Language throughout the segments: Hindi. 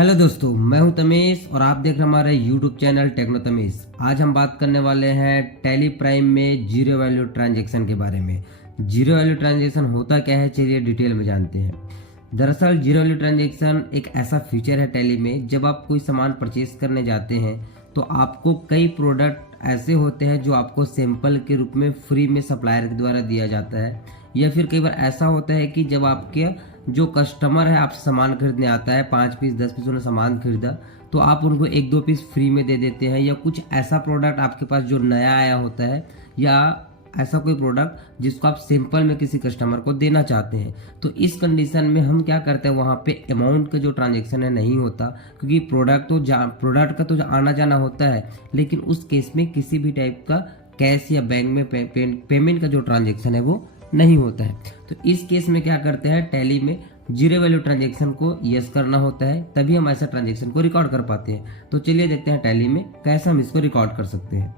हेलो दोस्तों, मैं हूं तमेश और आप देख रहे हैं हमारे यूट्यूब चैनल टेक्नो तमेश। आज हम बात करने वाले हैं टैली प्राइम में जीरो वैल्यू ट्रांजैक्शन के बारे में। जीरो वैल्यू ट्रांजैक्शन होता क्या है, चलिए डिटेल में जानते हैं। दरअसल जीरो वैल्यू ट्रांजैक्शन एक ऐसा फीचर है टैली में, जब आप कोई सामान परचेज करने जाते हैं तो आपको कई प्रोडक्ट ऐसे होते हैं जो आपको सैंपल के रूप में फ्री में सप्लायर के द्वारा दिया जाता है, या फिर कई बार ऐसा होता है कि जब आपके जो कस्टमर है आपसे सामान खरीदने आता है, 5 पीस 10 पीस उन्होंने सामान खरीदा तो आप उनको 1-2 पीस फ्री में दे देते हैं, या कुछ ऐसा प्रोडक्ट आपके पास जो नया आया होता है, या ऐसा कोई प्रोडक्ट जिसको आप सिंपल में किसी कस्टमर को देना चाहते हैं। तो इस कंडीशन में हम क्या करते हैं, वहाँ पे अमाउंट का जो ट्रांजेक्शन है नहीं होता, क्योंकि प्रोडक्ट का तो आना जाना होता है, लेकिन उस केस में किसी भी टाइप का कैश या बैंक में पेमेंट का जो ट्रांजेक्शन है वो नहीं होता है। तो इस केस में क्या करते हैं, टैली में जीरो वैल्यू ट्रांजेक्शन को यस करना होता है, तभी हम ऐसा ट्रांजेक्शन को रिकॉर्ड कर पाते हैं। तो चलिए देखते हैं टैली में कैसे हम इसको रिकॉर्ड कर सकते हैं।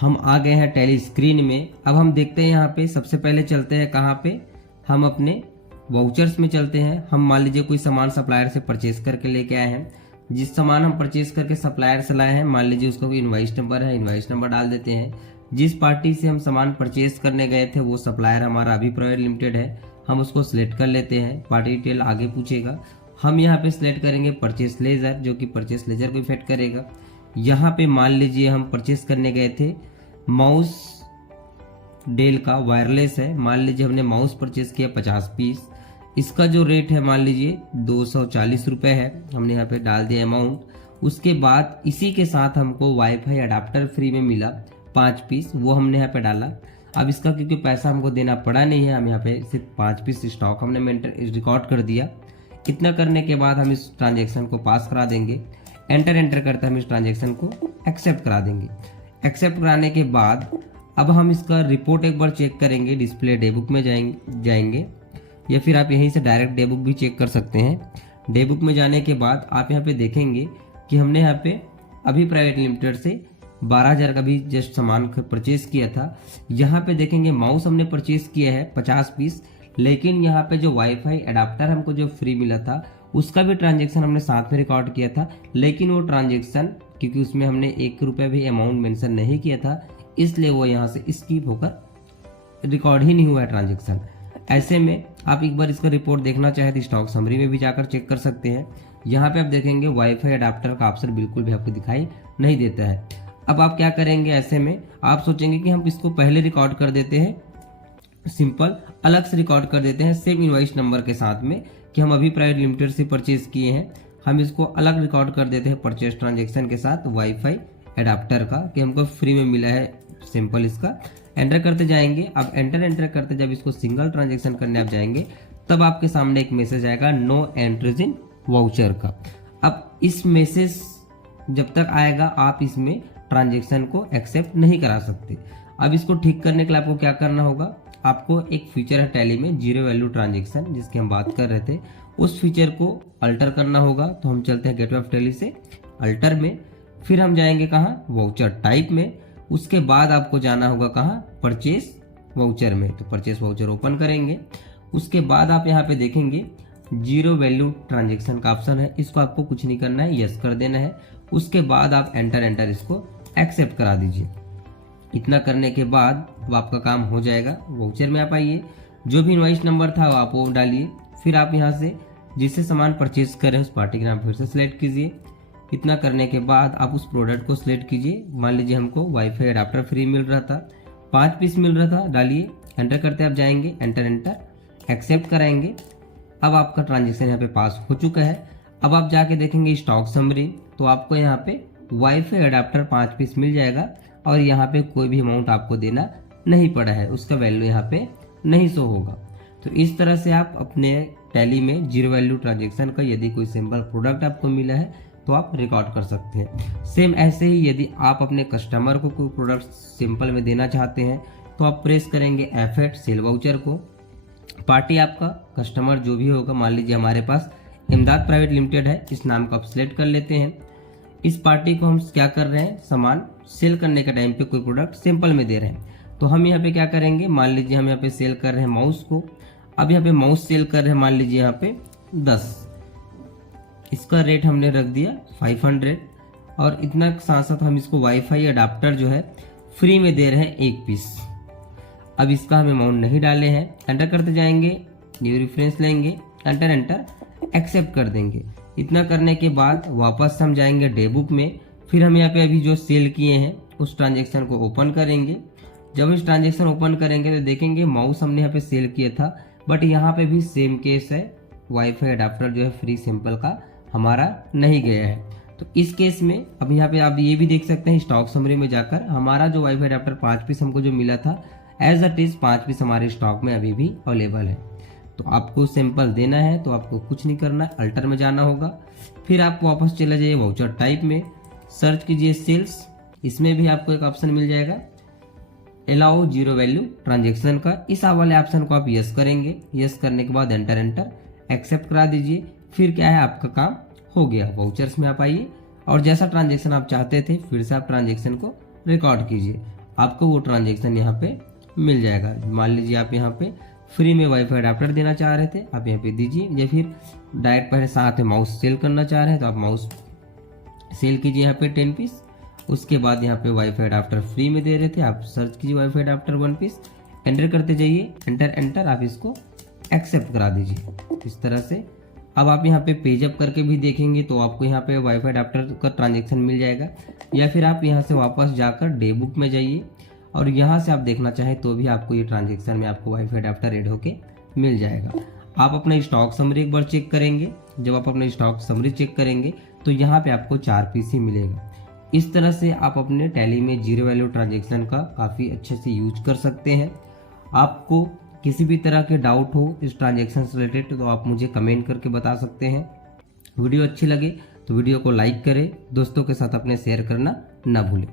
हम आ गए हैं टैली स्क्रीन में। अब हम देखते हैं यहाँ पे सबसे पहले चलते हैं कहाँ पे, हम अपने वाउचर्स में चलते हैं। हम मान लीजिए कोई सामान सप्लायर से परचेज करके लेके आए हैं। जिस सामान हम परचेज करके सप्लायर से लाए हैं, मान लीजिए उसका कोई इनवाइस नंबर है, इनवाइस नंबर डाल देते हैं। जिस पार्टी से हम सामान परचेज करने गए थे वो सप्लायर हमारा अभी प्राइवेट लिमिटेड है, हम उसको सिलेक्ट कर लेते हैं। पार्टी डिटेल आगे पूछेगा, हम यहाँ पे सिलेक्ट करेंगे परचेस लेजर, जो कि परचेस लेजर को इफेक्ट करेगा। यहाँ पे मान लीजिए हम परचेस करने गए थे माउस, डेल का वायरलेस है, मान लीजिए हमने माउस परचेस किया 50 पीस। इसका जो रेट है मान लीजिए 240 रुपये है, हमने यहाँ पे डाल दिया अमाउंट। उसके बाद इसी के साथ हमको वाईफाई अडाप्टर फ्री में मिला 5 पीस, वो हमने यहाँ पे डाला। अब इसका क्योंकि पैसा हमको देना पड़ा नहीं है, हम यहाँ पे सिर्फ 5 पीस स्टॉक हमने रिकॉर्ड कर दिया। इतना करने के बाद हम इस ट्रांजेक्शन को पास करा देंगे। एंटर करते हम इस ट्रांजेक्शन को एक्सेप्ट करा देंगे। एक्सेप्ट कराने के बाद अब हम इसका रिपोर्ट एक बार चेक करेंगे। डिस्प्ले डेबुक में जाएंगे, या फिर आप यहीं से डायरेक्ट डेबुक भी चेक कर सकते हैं। डेबुक में जाने के बाद आप यहाँ पे देखेंगे कि हमने यहाँ पे अभी प्राइवेट लिमिटेड से 12,000 का भी जस्ट सामान परचेज किया था। यहाँ पे देखेंगे माउस हमने परचेज किया है 50 पीस, लेकिन यहाँ पे जो वाईफाई अडाप्टर हमको जो फ्री मिला था उसका भी ट्रांजेक्शन हमने साथ में रिकॉर्ड किया था, लेकिन वो ट्रांजेक्शन क्योंकि उसमें हमने 1 रुपये भी अमाउंट मेंशन नहीं किया था, इसलिए वो यहाँ से स्किप होकर रिकॉर्ड ही नहीं हुआ है ट्रांजेक्शन। ऐसे में आप एक बार इसका रिपोर्ट देखना चाहे तो स्टॉक समरी में भी जाकर चेक कर सकते हैं। यहाँ पे आप देखेंगे वाईफाई अडाप्टर का ऑप्शन बिल्कुल भी आपको दिखाई नहीं देता है। अब आप क्या करेंगे, ऐसे में आप सोचेंगे कि हम इसको पहले रिकॉर्ड कर देते हैं, सिंपल अलग से रिकॉर्ड कर देते हैं सेम इनवॉइस नंबर के साथ में, कि हम अभी प्राइवेट लिमिटेड से परचेज किए हैं। हम इसको अलग रिकॉर्ड कर देते हैं परचेज ट्रांजेक्शन के साथ वाईफाई एडाप्टर का, कि हमको फ्री में मिला है सिंपल। इसका एंटर करते जाएंगे। अब एंटर करते जब इसको सिंगल ट्रांजेक्शन करने आप जाएंगे तब आपके सामने एक मैसेज आएगा नो एंट्रीज इन वाउचर का। अब इस मैसेज जब तक आएगा आप इसमें ट्रांजेक्शन को एक्सेप्ट नहीं करा सकते। अब इसको ठीक करने के लिए आपको क्या करना होगा, आपको एक फीचर है टैली में जीरो वैल्यू ट्रांजेक्शन जिसकी हम बात कर रहे थे, उस फीचर को अल्टर करना होगा। तो हम चलते हैं गेटवे ऑफ टैली से अल्टर में, फिर हम जाएंगे कहाँ, वाउचर टाइप में। उसके बाद आपको जाना होगा कहाँ, परचेस वाउचर में। तो परचेस वाउचर ओपन करेंगे। उसके बाद आप यहाँ पे देखेंगे जीरो वैल्यू ट्रांजेक्शन का ऑप्शन है, इसको आपको कुछ नहीं करना है, यस कर देना है। उसके बाद आप एंटर इसको एक्सेप्ट करा दीजिए। इतना करने के बाद अब आपका काम हो जाएगा। वाउचर में आप आइए, जो भी इनवॉइस नंबर था आप वो डालिए, फिर आप यहाँ से जिससे सामान परचेज करें उस पार्टी का नाम फिर से सिलेक्ट कीजिए। इतना करने के बाद आप उस प्रोडक्ट को सिलेक्ट कीजिए। मान लीजिए हमको वाईफाई अडाप्टर फ्री मिल रहा था, 5 पीस मिल रहा था, डालिए। एंटर करते आप जाएंगे, एंटर एक्सेप्ट कराएंगे। अब आपका ट्रांजेक्शन यहाँ पे पास हो चुका है। अब आप जाके देखेंगे स्टॉक समरी, तो आपको यहाँ पे वाईफाई अडाप्टर 5 पीस मिल जाएगा, और यहाँ पे कोई भी अमाउंट आपको देना नहीं पड़ा है, उसका वैल्यू यहाँ पे नहीं शो होगा। तो इस तरह से आप अपने टैली में जीरो वैल्यू ट्रांजेक्शन का यदि कोई सिंपल प्रोडक्ट आपको मिला है तो आप रिकॉर्ड कर सकते हैं। सेम ऐसे ही यदि आप अपने कस्टमर को कोई प्रोडक्ट सिंपल में देना चाहते हैं तो आप प्रेस करेंगे F8 सेल वाउचर को। पार्टी आपका कस्टमर जो भी होगा, मान लीजिए हमारे पास इमदाद प्राइवेट लिमिटेड है, इस नाम को आप सिलेक्ट कर लेते हैं। इस पार्टी को हम क्या कर रहे हैं, सामान सेल करने के टाइम पे कोई प्रोडक्ट सिंपल में दे रहे हैं। तो हम यहाँ पे क्या करेंगे, मान लीजिए हम यहाँ पे सेल कर रहे हैं माउस को। अब यहाँ पे माउस सेल कर रहे हैं मान लीजिए यहाँ पे 10, इसका रेट हमने रख दिया 500 और इतना साथ साथ हम इसको वाईफाई अडाप्टर जो है फ्री में दे रहे हैं 1 पीस। अब इसका हम अमाउंट नहीं डाले हैं, एंटर करते जाएंगे, न्यू रेफरेंस लेंगे, एंटर एक्सेप्ट कर देंगे। इतना करने के बाद वापस हम जाएंगे डे बुक में, फिर हम यहाँ पे अभी जो सेल किए हैं उस ट्रांजेक्शन को ओपन करेंगे। जब इस ट्रांजेक्शन ओपन करेंगे तो देखेंगे माउस हमने यहाँ पे सेल किया था, बट यहाँ पे भी सेम केस है, वाईफाई अडाप्टर जो है फ्री सिंपल का हमारा नहीं गया है। तो इस केस में अब यहाँ पे आप ये भी देख सकते हैं स्टॉक समरी में जाकर हमारा जो वाईफाई अडाप्टर 5 पीस हमको जो मिला था एज इट इज 5 पीस हमारे स्टॉक में अभी भी अवेलेबल है। तो आपको सिंपल देना है तो आपको कुछ नहीं करना है, अल्टर में जाना होगा, फिर आप वापस चले जाइए वाउचर टाइप में, सर्च कीजिए सेल्स, इसमें भी आपको एक ऑप्शन मिल जाएगा अलाउ जीरो वैल्यू ट्रांजेक्शन का। इस वाले ऑप्शन को आप यस करेंगे, यस करने के बाद एंटर एक्सेप्ट करा दीजिए। फिर क्या है, आपका काम हो गया। वाउचर्स में आप आइए और जैसा ट्रांजेक्शन आप चाहते थे फिर से आप ट्रांजेक्शन को रिकॉर्ड कीजिए, आपको वो ट्रांजेक्शन यहाँ पे मिल जाएगा। मान लीजिए आप यहाँ पे फ्री में वाईफाई अडाप्टर देना चाह रहे थे, आप यहाँ पे दीजिए, या फिर डायरेक्ट पहले साथ में माउस सेल करना चाह रहे हैं तो आप माउस सेल कीजिए यहाँ पे 10 पीस। उसके बाद यहाँ पे वाईफाई अडाप्टर फ्री में दे रहे थे, आप सर्च कीजिए वाईफाई अडाप्टर 1 पीस, एंटर करते जाइए, एंटर आप इसको एक्सेप्ट करा दीजिए इस तरह से। अब आप यहाँ पे पेज अप करके भी देखेंगे तो आपको यहाँ पे वाईफाई अडाप्टर का ट्रांजेक्शन मिल जाएगा, या फिर आप यहाँ से वापस जाकर डे बुक में जाइए और यहाँ से आप देखना चाहें तो भी आपको ये ट्रांजेक्शन में आपको वाईफाई अडाप्टर ऐड होके मिल जाएगा। आप अपना स्टॉक समरी एक बार चेक करेंगे, जब आप अपना स्टॉक समरी चेक करेंगे तो यहाँ पे आपको 4 पीस ही मिलेगा। इस तरह से आप अपने टैली में जीरो वैल्यू ट्रांजेक्शन का काफ़ी अच्छे से यूज कर सकते हैं। आपको किसी भी तरह के डाउट हो इस ट्रांजेक्शन से रिलेटेड तो आप मुझे कमेंट करके बता सकते हैं। वीडियो अच्छी लगे तो वीडियो को लाइक करें, दोस्तों के साथ अपने शेयर करना ना भूलें।